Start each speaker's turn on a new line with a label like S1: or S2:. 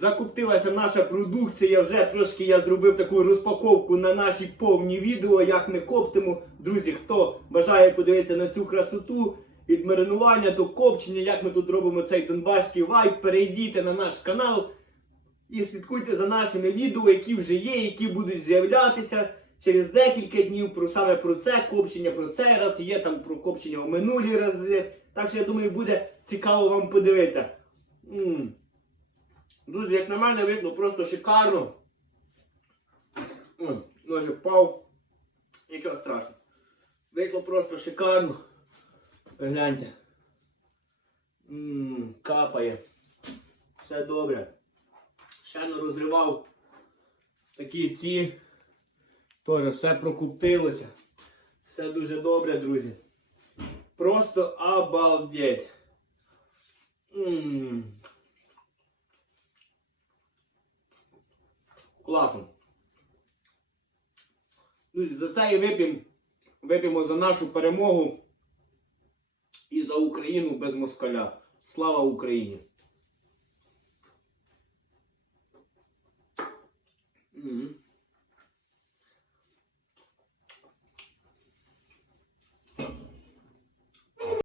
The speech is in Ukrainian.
S1: Закуптилася наша продукція, вже трошки я зробив таку розпаковку на наші повні відео, як ми коптимо. Друзі, хто бажає подивитися на цю красоту від маринування до копчення, як ми тут робимо цей донбаський вайб, перейдіть на наш канал і слідкуйте за нашими відео, які вже є, які будуть з'являтися через декілька днів про саме про це копчення, про цей раз є там про копчення у минулі рази. Так що я думаю, буде цікаво вам подивитися. Друзі, як на мене вийшло просто шикарно. М, Ножик впав. Нічого страшного. Вийшло просто шикарно. Гляньте. Капає. Все добре. Ще не розривав такі ці. Тоже все прокуптилося. Все дуже добре, друзі. Просто обалдеть. М. Класно. Друзі, за це і вип'ємо. Вип'ємо за нашу перемогу і за Україну без москаля. Слава Україні! М.